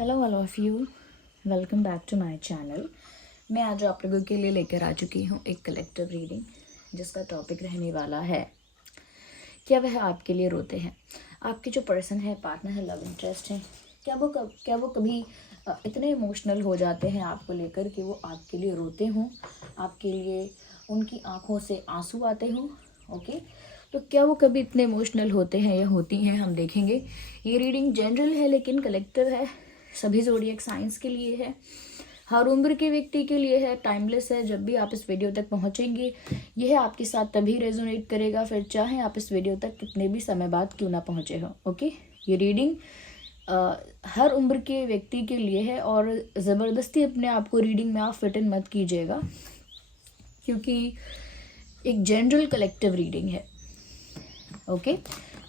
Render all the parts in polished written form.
Hello all of you, welcome back to my channel. मैं आज आप लोगों के लिए लेकर आ चुकी हूँ एक कलेक्टिव रीडिंग जिसका टॉपिक रहने वाला है क्या वह आपके लिए रोते हैं। आपके जो पर्सन है, पार्टनर है, लव इंटरेस्ट है, क्या वो कभी इतने इमोशनल हो जाते हैं आपको लेकर कि वो आपके लिए रोते हों, आपके लिए उनकी आंखों से आंसू आते हों। ओके, तो क्या वो कभी इतने इमोशनल होते हैं या होती हैं, हम देखेंगे। ये रीडिंग जनरल है लेकिन कलेक्टिव है, सभी ज़ोडिएक साइंस के लिए है, हर उम्र के व्यक्ति के लिए है, टाइमलेस है। जब भी आप इस वीडियो तक पहुंचेंगे यह आपके साथ तभी रेजोनेट करेगा, फिर चाहे आप इस वीडियो तक कितने भी समय बाद क्यों ना पहुंचे हो। ओके, ये रीडिंग हर उम्र के व्यक्ति के लिए है और ज़बरदस्ती अपने आप को रीडिंग में आप फिट इन मत कीजिएगा, क्योंकि एक जनरल कलेक्टिव रीडिंग है। ओके,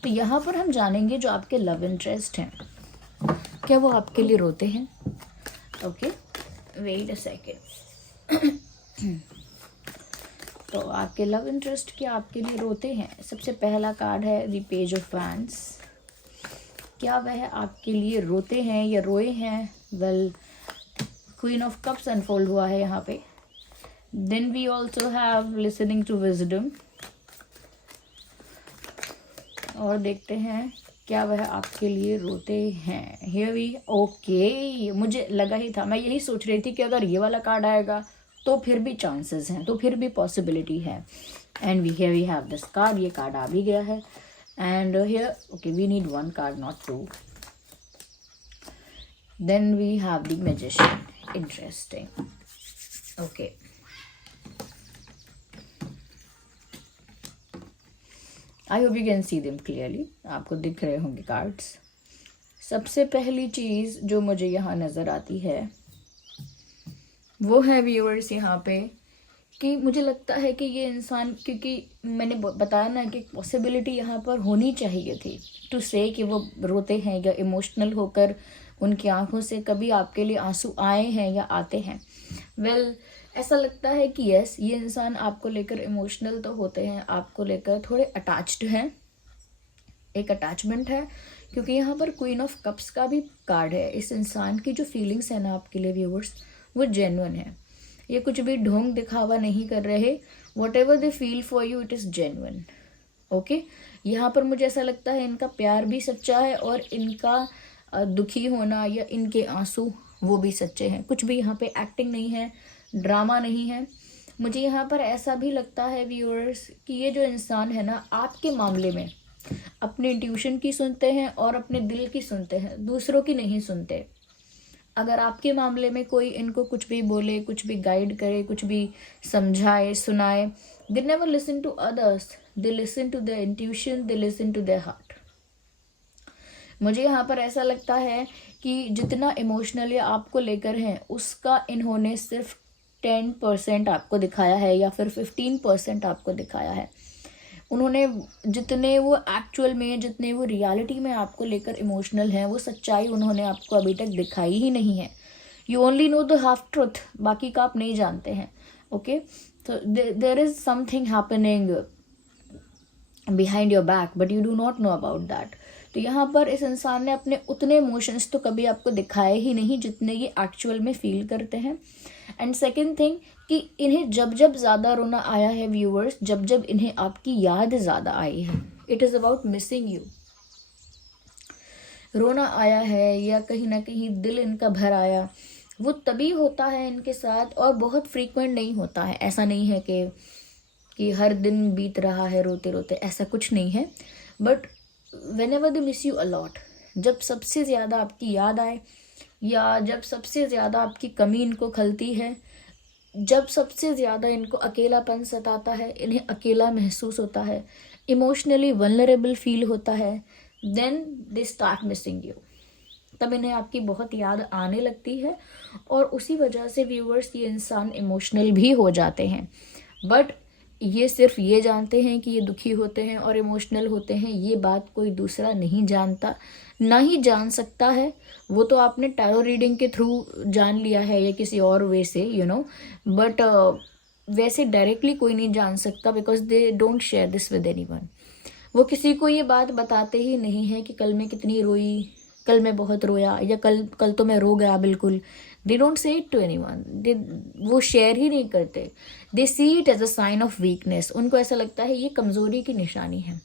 तो यहाँ पर हम जानेंगे जो आपके लव इंटरेस्ट हैं, क्या वो आपके लिए रोते हैं। Okay, wait a second. तो आपके लव इंटरेस्ट क्या आपके लिए रोते हैं। सबसे पहला कार्ड है द पेज ऑफ वैंड्स। क्या वह आपके लिए रोते हैं या रोए हैं। Well, queen of cups unfold हुआ है यहाँ पे। Then we also have listening to wisdom, और देखते हैं क्या वह आपके लिए रोते हैं। हियर वी ओके, मुझे लगा ही था, मैं यही सोच रही थी कि अगर ये वाला कार्ड आएगा तो फिर भी चांसेस हैं, तो फिर भी पॉसिबिलिटी है। And here we have this card, ये कार्ड आ भी गया है। And here okay, we need one card not two. Then we have the magician, interesting. Okay, I hope you can see them clearly, आपको दिख रहे होंगे कार्ड्स। सबसे पहली चीज़ जो मुझे यहाँ नज़र आती है वो है व्यूअर्स यहाँ पे कि मुझे लगता है कि ये इंसान, क्योंकि मैंने बताया ना कि पॉसिबिलिटी यहाँ पर होनी चाहिए थी टू से कि वो रोते हैं या इमोशनल होकर उनकी आंखों से कभी आपके लिए आंसू आए हैं या आते हैं। वेल, ऐसा लगता है कि यस, ये इंसान आपको लेकर इमोशनल तो होते हैं, आपको लेकर थोड़े अटैच्ड हैं, एक अटैचमेंट है, क्योंकि यहाँ पर क्वीन ऑफ कप्स का भी कार्ड है। इस इंसान की जो फीलिंग्स है ना आपके लिए व्यूअर्स, वो जेन्युइन है। ये कुछ भी ढोंग दिखावा नहीं कर रहे। What ever they feel for you, it is genuine. Okay, यहाँ पर मुझे ऐसा लगता है इनका प्यार भी सच्चा है और इनका दुखी होना या इनके आंसू वो भी सच्चे हैं। कुछ भी यहाँ पे एक्टिंग नहीं है, ड्रामा नहीं है। मुझे यहाँ पर ऐसा भी लगता है व्यूअर्स कि ये जो इंसान है ना, आपके मामले में अपने इंट्यूशन की सुनते हैं और अपने दिल की सुनते हैं, दूसरों की नहीं सुनते। अगर आपके मामले में कोई इनको कुछ भी बोले, कुछ भी गाइड करे, कुछ भी समझाए, सुनाए, they never listen to others, they listen to their intuition, they listen to their heart. मुझे यहाँ पर ऐसा लगता है कि जितना इमोशनली आपको लेकर हैं उसका इन्होंने सिर्फ 10% आपको दिखाया है या फिर 15% आपको दिखाया है। उन्होंने जितने वो एक्चुअल में, जितने वो रियलिटी में आपको लेकर इमोशनल हैं, वो सच्चाई उन्होंने आपको अभी तक दिखाई ही नहीं है। You only know the half truth, बाकी का आप नहीं जानते हैं। ओके, तो there is something happening behind your back but you do not know about that. तो यहाँ पर इस इंसान ने अपने उतने इमोशंस तो कभी आपको दिखाए ही नहीं जितने ये एक्चुअल में फील करते हैं। एंड सेकेंड थिंग कि इन्हें जब जब ज़्यादा रोना आया है व्यूअर्स, जब जब इन्हें आपकी याद ज़्यादा आई है, it is about missing you. रोना आया है या कहीं ना कहीं दिल इनका भर आया, वो तभी होता है इनके साथ और बहुत फ्रीक्वेंट नहीं होता है। ऐसा नहीं है कि हर दिन बीत रहा है रोते रोते, ऐसा कुछ नहीं है। But when ever they miss you a lot, जब सबसे ज़्यादा आपकी याद आए या जब सबसे ज़्यादा आपकी कमी इनको खलती है, जब सबसे ज़्यादा इनको अकेलापन सताता है, इन्हें अकेला महसूस होता है, इमोशनली वल्नरेबल फील होता है, then they start missing you. तब इन्हें आपकी बहुत याद आने लगती है और उसी वजह से व्यूअर्स ये इंसान इमोशनल भी हो जाते हैं। बट ये सिर्फ ये जानते हैं कि ये दुखी होते हैं और इमोशनल होते हैं, ये बात कोई दूसरा नहीं जानता, ना ही जान सकता है। वो तो आपने टैरो रीडिंग के थ्रू जान लिया है या किसी और वे से, यू नो, बट वैसे डायरेक्टली कोई नहीं जान सकता, because they don't share this with anyone. वो किसी को ये बात बताते ही नहीं है कि कल मैं कितनी रोई, कल मैं बहुत रोया, या कल कल तो मैं रो गया बिल्कुल। They don't say it to anyone, they वो शेयर ही नहीं करते। They see it as a sign of weakness. उनको ऐसा लगता है ये कमजोरी की निशानी है,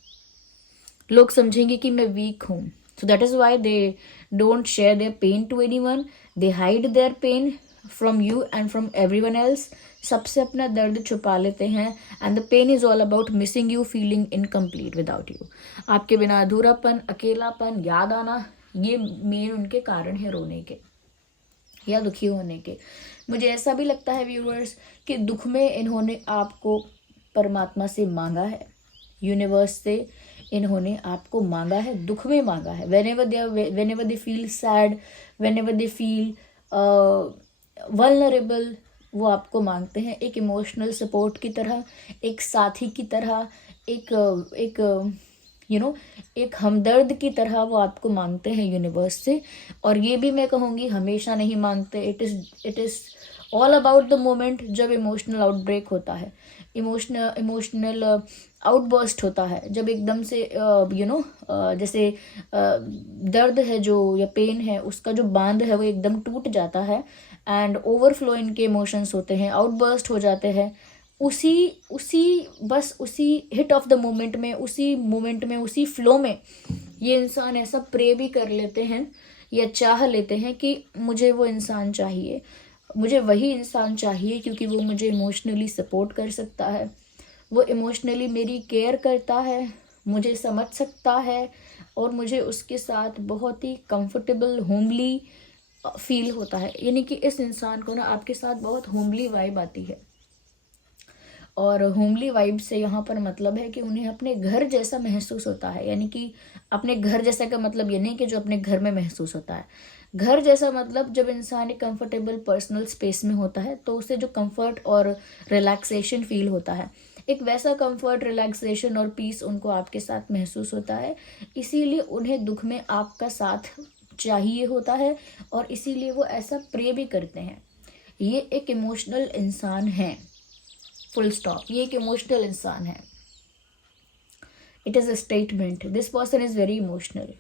लोग समझेंगे कि मैं वीक हूँ। So that is why they don't share their pain to anyone, they hide their pain from you and from everyone else. सबसे अपना दर्द छुपा लेते हैं, and the pain is all about missing you, feeling incomplete without you. आपके बिना अधूरापन, अकेलापन, याद आना, ये मेन उनके कारण है रोने के या दुखी होने के। मुझे ऐसा भी लगता है व्यूअर्स कि दुख में इन्होंने आपको परमात्मा से मांगा है, यूनिवर्स से इन्होंने आपको मांगा है, दुख में मांगा है। whenever they feel sad, whenever they feel vulnerable, वो आपको मांगते हैं एक इमोशनल सपोर्ट की तरह, एक साथी की तरह, एक एक हमदर्द की तरह वो आपको मांगते हैं यूनिवर्स से। और ये भी मैं कहूँगी हमेशा नहीं मांगते। It is all about the moment जब इमोशनल आउटब्रेक होता है, इमोशनल आउटबर्स्ट होता है, जब एकदम से जैसे दर्द है जो या पेन है उसका जो बांध है वो एकदम टूट जाता है, एंड ओवरफ्लो इनके इमोशंस होते हैं, आउटबर्स्ट हो जाते हैं। उसी हिट ऑफ द मोमेंट में, उसी फ्लो में ये इंसान ऐसा प्रे भी कर लेते हैं या चाह लेते हैं कि मुझे वो इंसान चाहिए, मुझे वही इंसान चाहिए, क्योंकि वो मुझे इमोशनली सपोर्ट कर सकता है, वो इमोशनली मेरी केयर करता है, मुझे समझ सकता है, और मुझे उसके साथ बहुत ही कंफर्टेबल, होमली फील होता है। यानी कि इस इंसान को ना आपके साथ बहुत होमली वाइब आती है। और होमली वाइब से यहाँ पर मतलब है कि उन्हें अपने घर जैसा महसूस होता है। यानी कि अपने घर जैसा का मतलब ये नहीं कि जो अपने घर में महसूस होता है। घर जैसा मतलब जब इंसान एक कंफर्टेबल पर्सनल स्पेस में होता है तो उसे जो कंफर्ट और रिलैक्सेशन फील होता है, एक वैसा कंफर्ट, रिलैक्सेशन और पीस उनको आपके साथ महसूस होता है। इसीलिए उन्हें दुख में आपका साथ चाहिए होता है, और इसीलिए वो ऐसा प्रे भी करते हैं। ये एक इमोशनल इंसान है, फुल स्टॉप। ये एक इमोशनल इंसान है। It is a statement, this person is very emotional.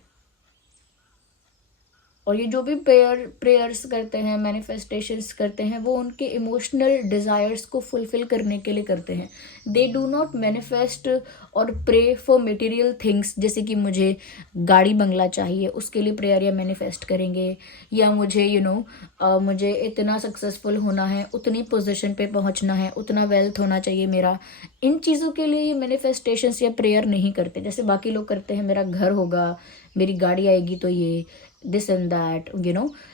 और ये जो भी प्रेयर्स करते हैं, मैनिफेस्टेशंस करते हैं, वो उनके इमोशनल डिज़ायर्स को फुलफिल करने के लिए करते हैं। दे डू नॉट मैनिफेस्ट और प्रे फॉर मटेरियल थिंग्स, जैसे कि मुझे गाड़ी बंगला चाहिए उसके लिए प्रेयर या मैनिफेस्ट करेंगे, या मुझे मुझे इतना सक्सेसफुल होना है, उतनी पोजीशन पे पहुंचना है, उतना वेल्थ होना चाहिए मेरा। इन चीज़ों के लिए ये मैनिफेस्टेशंस या प्रेयर नहीं करते जैसे बाकी लोग करते हैं, मेरा घर होगा, मेरी गाड़ी आएगी तो ये दिस एंड दैट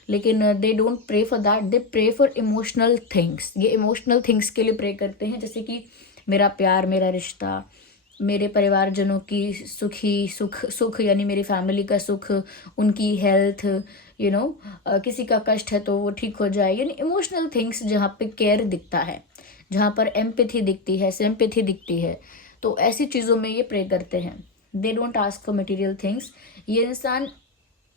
लेकिन they don't pray for that, they pray for emotional things. ये इमोशनल थिंग्स के लिए प्रे करते हैं, जैसे कि मेरा प्यार, मेरा रिश्ता, मेरे परिवारजनों की सुख यानी मेरी फैमिली का सुख, उनकी हेल्थ, किसी का कष्ट है तो वो ठीक हो जाए। यानी इमोशनल थिंग्स जहाँ पे केयर दिखता है, जहाँ पर एम्पैथी दिखती है, सिंपैथी दिखती है, तो ऐसी चीज़ों में ये प्रे करते हैं। They don't ask for material things. ये इंसान,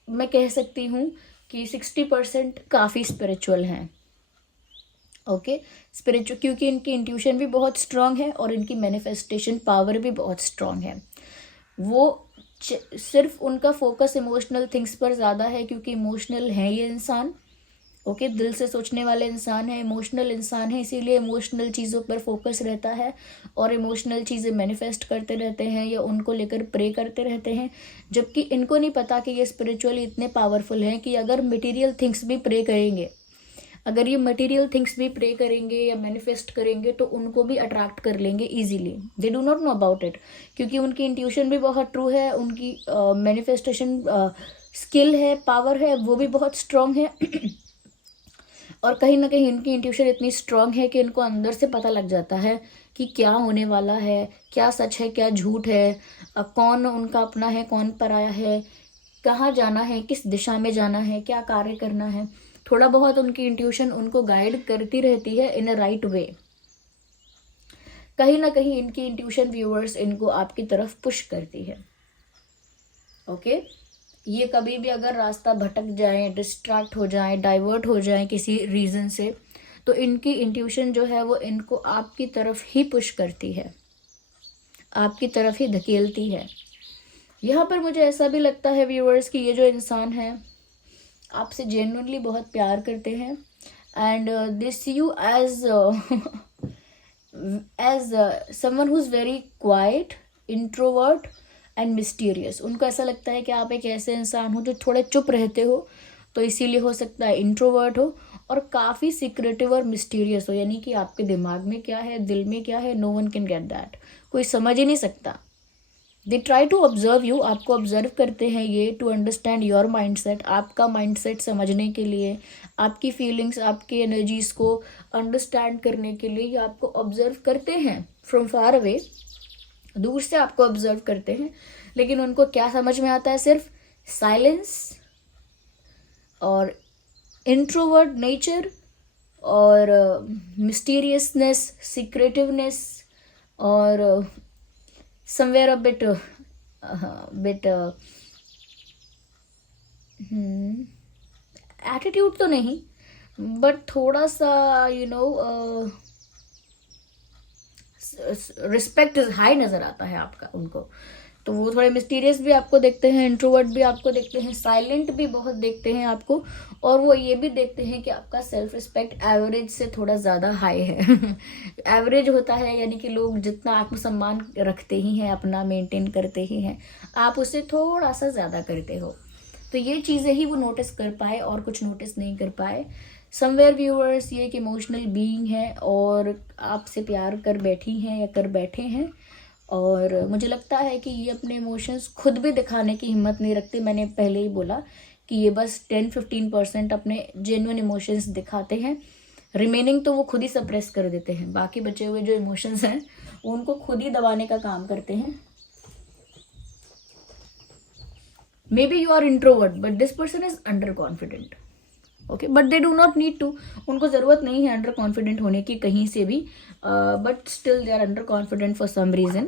मैं कह सकती हूँ कि 60% काफ़ी स्पिरिचुअल हैं। ओके, स्पिरिचुअल, क्योंकि इनकी इंट्यूशन भी बहुत स्ट्रांग है और इनकी मैनिफेस्टेशन पावर भी बहुत स्ट्रांग है। वो सिर्फ उनका फोकस इमोशनल थिंग्स पर ज़्यादा है, क्योंकि इमोशनल है ये इंसान। ओके, दिल से सोचने वाले इंसान है, इमोशनल इंसान है, इसीलिए इमोशनल चीज़ों पर फोकस रहता है और इमोशनल चीज़ें मैनिफेस्ट करते रहते हैं या उनको लेकर प्रे करते रहते हैं। जबकि इनको नहीं पता कि ये स्पिरिचुअली इतने पावरफुल हैं कि अगर मटेरियल थिंग्स भी प्रे करेंगे, अगर ये मटेरियल थिंग्स भी प्रे करेंगे या मैनिफेस्ट करेंगे तो उनको भी अट्रैक्ट कर लेंगे easily. They do not know about it, क्योंकि उनकी इंट्यूशन भी बहुत ट्रू है, उनकी मैनिफेस्टेशन स्किल है, पावर है, वो भी बहुत स्ट्रांग है। और कहीं ना कहीं इनकी इंट्यूशन इतनी स्ट्रांग है कि इनको अंदर से पता लग जाता है कि क्या होने वाला है, क्या सच है, क्या झूठ है, कौन उनका अपना है, कौन पराया है, कहाँ जाना है, किस दिशा में जाना है, क्या कार्य करना है। थोड़ा बहुत उनकी इंट्यूशन उनको गाइड करती रहती है इन अ राइट वे। कहीं ना कहीं इनकी इंट्यूशन व्यूअर्स इनको आपकी तरफ पुश करती है। ओके, ये कभी भी अगर रास्ता भटक जाए, डिस्ट्रैक्ट हो जाए, डाइवर्ट हो जाए किसी रीज़न से, तो इनकी इंट्यूशन जो है वो इनको आपकी तरफ ही पुश करती है, आपकी तरफ ही धकेलती है। यहाँ पर मुझे ऐसा भी लगता है व्यूअर्स कि ये जो इंसान है आपसे जेन्युइनली बहुत प्यार करते हैं and they see you as as someone who is very quiet, introvert and mysterious. उनको ऐसा लगता है कि आप एक ऐसे इंसान हो जो थोड़े चुप रहते हो, तो इसीलिए हो सकता है इंट्रोवर्ट हो, और काफ़ी सीक्रेटिव और मिस्टीरियस हो, यानी कि आपके दिमाग में क्या है, दिल में क्या है, no one can get that, कोई समझ ही नहीं सकता। They try to observe you, आपको ऑब्जर्व करते हैं ये, टू अंडरस्टैंड योर माइंडसेट, आपका माइंडसेट समझने के लिए, आपकी फीलिंग्स, आपकी एनर्जीज को अंडरस्टैंड करने के लिए ये आपको ऑब्जर्व करते हैं फ्रॉम फार अवे, दूर से आपको ऑब्जर्व करते हैं। लेकिन उनको क्या समझ में आता है? सिर्फ साइलेंस और इंट्रोवर्ट नेचर और मिस्टीरियसनेस, सीक्रेटिवनेस और समवेयर अ बिट एटीट्यूड तो नहीं, बट थोड़ा सा रिस्पेक्ट हाई नज़र आता है आपका उनको। तो वो थोड़े मिस्टीरियस भी आपको देखते हैं, इंट्रोवर्ट भी आपको देखते हैं, साइलेंट भी बहुत देखते हैं आपको, और वो ये भी देखते हैं कि आपका सेल्फ रिस्पेक्ट एवरेज से थोड़ा ज़्यादा हाई है। एवरेज होता है यानी कि लोग जितना आत्मसम्मान रखते ही हैं, अपना मेंटेन करते ही हैं, आप उससे थोड़ा सा ज़्यादा करते हो। तो ये चीज़ें ही वो नोटिस कर पाए और कुछ नोटिस नहीं कर पाए। समवेयर व्यूअर्स ये एक इमोशनल बीइंग है और आपसे प्यार कर बैठी हैं या कर बैठे हैं, और मुझे लगता है कि ये अपने इमोशंस खुद भी दिखाने की हिम्मत नहीं रखते। मैंने पहले ही बोला कि ये बस 10-15% अपने जेन्युइन इमोशंस दिखाते हैं, रिमेनिंग तो वो खुद ही सप्रेस कर देते हैं। बाकी बचे हुए जो इमोशंस हैं उनको खुद ही दबाने का काम करते हैं। Maybe you are introvert but this person is under confident, okay, but they do not need to, उनको ज़रूरत नहीं है अंडर कॉन्फिडेंट होने की कहीं से भी, but still they are under confident for some reason.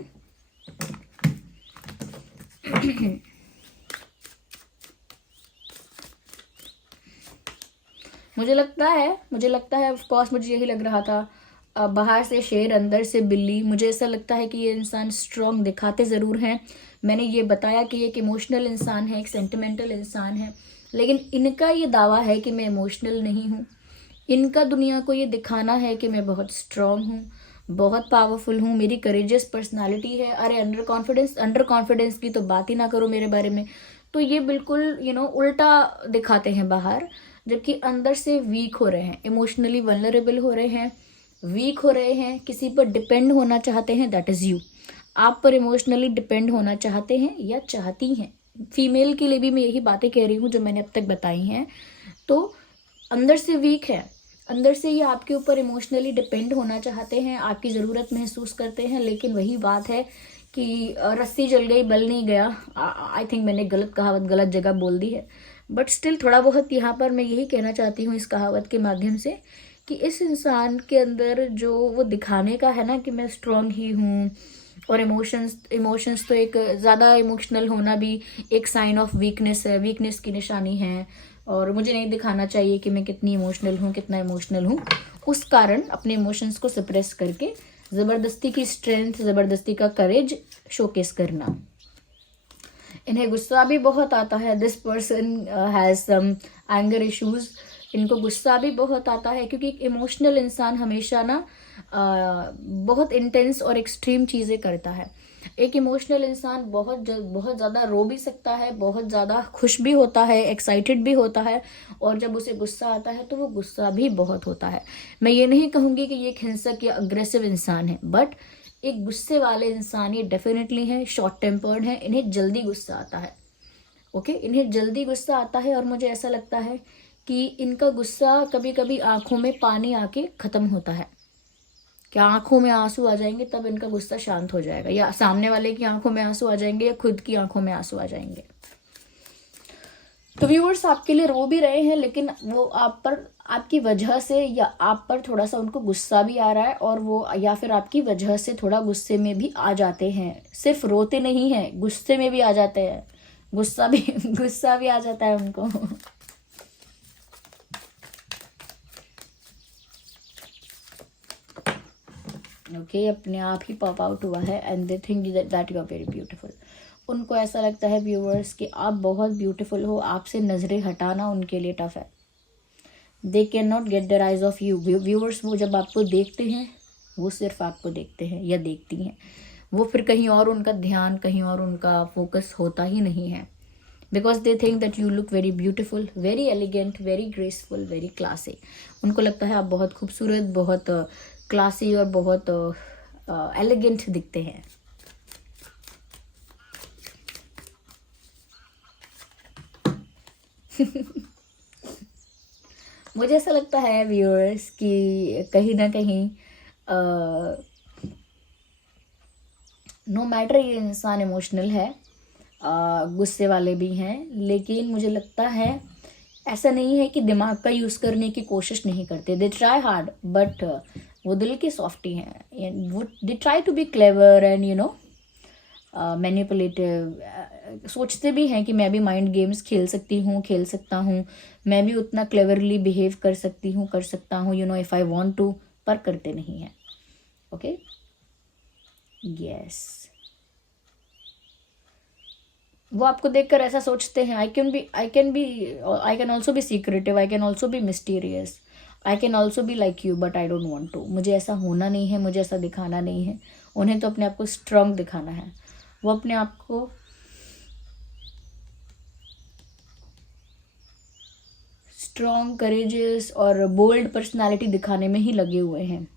मुझे लगता है ऑफ कोर्स मुझे यही लग रहा था, बाहर से शेर अंदर से बिल्ली। मुझे ऐसा लगता है कि ये इंसान स्ट्रॉन्ग दिखाते ज़रूर हैं। मैंने ये बताया कि एक इमोशनल इंसान है, एक सेंटिमेंटल इंसान है, लेकिन इनका ये दावा है कि मैं इमोशनल नहीं हूँ। इनका दुनिया को ये दिखाना है कि मैं बहुत स्ट्रॉन्ग हूँ, बहुत पावरफुल हूँ, मेरी करेजियस पर्सनालिटी है। अरे अंडर कॉन्फिडेंस की तो बात ही ना करो मेरे बारे में। तो ये बिल्कुल उल्टा दिखाते हैं बाहर, जबकि अंदर से वीक हो रहे हैं, इमोशनली वल्नरेबल हो रहे हैं, वीक हो रहे हैं, किसी पर डिपेंड होना चाहते हैं, दैट इज़ यू। आप पर इमोशनली डिपेंड होना चाहते हैं या चाहती हैं। फीमेल के लिए भी मैं यही बातें कह रही हूँ जो मैंने अब तक बताई हैं। तो अंदर से वीक है, अंदर से ये आपके ऊपर इमोशनली डिपेंड होना चाहते हैं, आपकी ज़रूरत महसूस करते हैं, लेकिन वही बात है कि रस्सी जल गई बल नहीं गया। आई थिंक मैंने गलत कहावत गलत जगह बोल दी है, बट स्टिल थोड़ा बहुत यहाँ पर मैं यही कहना चाहती हूँ इस कहावत के माध्यम से कि इस इंसान के अंदर जो वो दिखाने का है ना कि मैं स्ट्रॉन्ग ही हूँ, और इमोशंस तो एक ज़्यादा इमोशनल होना भी एक साइन ऑफ वीकनेस है, वीकनेस की निशानी है, और मुझे नहीं दिखाना चाहिए कि मैं कितनी इमोशनल हूँ, कितना इमोशनल हूँ। उस कारण अपने इमोशंस को सप्रेस करके ज़बरदस्ती की स्ट्रेंथ, ज़बरदस्ती का करेज शोकेस करना। इन्हें गुस्सा भी बहुत आता है। This person has some anger issues. इनको गुस्सा भी बहुत आता है क्योंकि एक इमोशनल इंसान हमेशा ना बहुत इंटेंस और एक्सट्रीम चीज़ें करता है। एक इमोशनल इंसान बहुत ज़्यादा रो भी सकता है, बहुत ज़्यादा खुश भी होता है, एक्साइटेड भी होता है, और जब उसे गुस्सा आता है तो वो गुस्सा भी बहुत होता है। मैं ये नहीं कहूँगी कि ये एक हिंसक या अग्रेसिव इंसान है, बट एक गुस्से वाले इंसान ये डेफिनेटली हैं, शॉर्ट टेम्पर्ड हैं, इन्हें जल्दी गुस्सा आता है। ओके, इन्हें जल्दी गुस्सा आता है, और मुझे ऐसा लगता है कि इनका गुस्सा कभी कभी आंखों में पानी आके ख़त्म होता है, कि आंखों में आंसू आ जाएंगे तब इनका गुस्सा शांत हो जाएगा, या सामने वाले की आंखों में आंसू आ जाएंगे या खुद की आंखों में आंसू आ जाएंगे। तो व्यूअर्स आपके लिए रो भी रहे हैं, लेकिन वो आप पर आपकी वजह से, या आप पर थोड़ा सा उनको गुस्सा भी आ रहा है, और वो या फिर आपकी वजह से थोड़ा गुस्से में भी आ जाते हैं। सिर्फ रोते नहीं हैं, गुस्से में भी आ जाते हैं, गुस्सा भी आ जाता है उनको। ओके, अपने आप ही पॉप आउट हुआ है, and they think that you are very beautiful. उनको ऐसा लगता है व्यूवर्स कि आप बहुत ब्यूटीफुल हो, आपसे नज़रें हटाना उनके लिए टफ है। They can not get the eyes of you. Viewers वो जब आपको देखते हैं वो सिर्फ आपको देखते हैं या देखती हैं, वो फिर कहीं और उनका ध्यान, कहीं और उनका फोकस होता ही नहीं है। Because they think that you look very beautiful, very elegant, very graceful, very classy. उनको लगता है आप बहुत खूबसूरत, बहुत क्लासी और बहुत एलिगेंट दिखते हैं। मुझे ऐसा लगता है व्यूअर्स कि कहीं ना कहीं नो मैटर ये इंसान इमोशनल है, गुस्से वाले भी हैं, लेकिन मुझे लगता है ऐसा नहीं है कि दिमाग का यूज़ करने की कोशिश नहीं करते। दे ट्राई हार्ड, बट वो दिल के सॉफ्टी हैं। वो they try to be clever and you know manipulative. सोचते भी हैं कि मैं भी माइंड गेम्स खेल सकता हूँ, मैं भी उतना क्लेवरली बिहेव कर सकता हूँ, you know, if I want to, पर करते नहीं हैं। ओके, यस, वो आपको देखकर ऐसा सोचते हैं, I can also be secretive, I can also be mysterious, I can also be like you, but I don't want to. मुझे ऐसा होना नहीं है, मुझे ऐसा दिखाना नहीं है। उन्हें तो अपने आप को स्ट्रांग दिखाना है। वो अपने आप को स्ट्रांग, करेजियस और बोल्ड पर्सनालिटी दिखाने में ही लगे हुए हैं।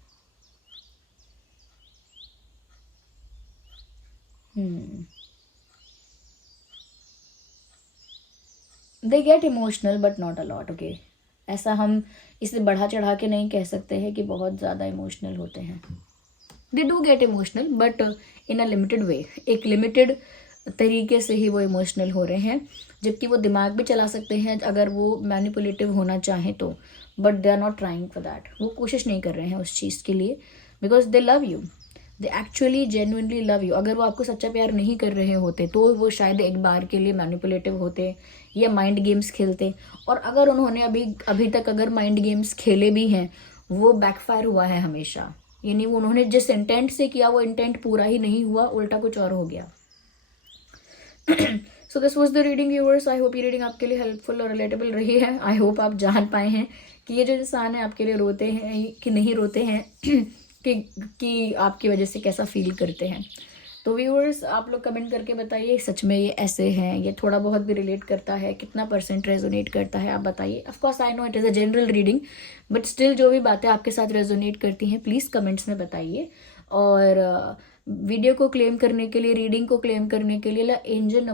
They get emotional but not a lot. Okay, ऐसा हम इसे बढ़ा चढ़ा के नहीं कह सकते हैं कि बहुत ज़्यादा इमोशनल होते हैं। They do get emotional but in a limited way, एक लिमिटेड तरीके से ही वो इमोशनल हो रहे हैं, जबकि वो दिमाग भी चला सकते हैं अगर वो मैनिपुलेटिव होना चाहें तो, but they are not trying for that. वो कोशिश नहीं कर रहे हैं उस चीज़ के लिए, because they love you, they actually genuinely love you. अगर वो आपको सच्चा प्यार नहीं कर रहे होते तो वो शायद एक बार के लिए मैनिपुलेटिव होते या माइंड गेम्स खेलते। और अगर उन्होंने अभी तक अगर माइंड गेम्स खेले भी हैं, वो बैकफायर हुआ है हमेशा। यानी वो उन्होंने जिस इंटेंट से किया वो इंटेंट पूरा ही नहीं हुआ, उल्टा कुछ और हो गया। So this was the reading viewers. I hope ये रीडिंग आपके लिए हेल्पफुल और रिलेटेबल रही है। आई होप आप जान पाए हैं कि ये जो इंसान है आपके लिए रोते हैं कि नहीं रोते हैं, कि आपकी वजह से कैसा फील करते हैं। तो व्यूअर्स आप लोग कमेंट करके बताइए सच में ये ऐसे हैं, ये थोड़ा बहुत भी रिलेट करता है, कितना % रेजोनेट करता है, आप बताइए। Of course I know it is a general reading, but still जो भी बातें आपके साथ रेजोनेट करती हैं प्लीज़ कमेंट्स में बताइए। और वीडियो को क्लेम करने के लिए, रीडिंग को क्लेम करने के लिए एंजल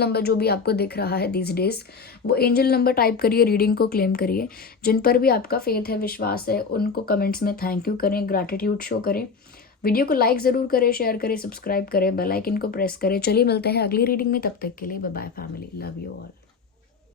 नंबर जो भी आपको दिख रहा है दीज डेज, वो एंजल नंबर टाइप करिए, रीडिंग को क्लेम करिए। जिन पर भी आपका फेथ है, विश्वास है, उनको कमेंट्स में थैंक यू करें, ग्रैटिट्यूड शो करें। वीडियो को लाइक ज़रूर करें, शेयर करें, सब्सक्राइब करें, बेल आइकन को प्रेस करें। चलिए मिलते हैं अगली रीडिंग में, तब तक के लिए bye bye family, love you all.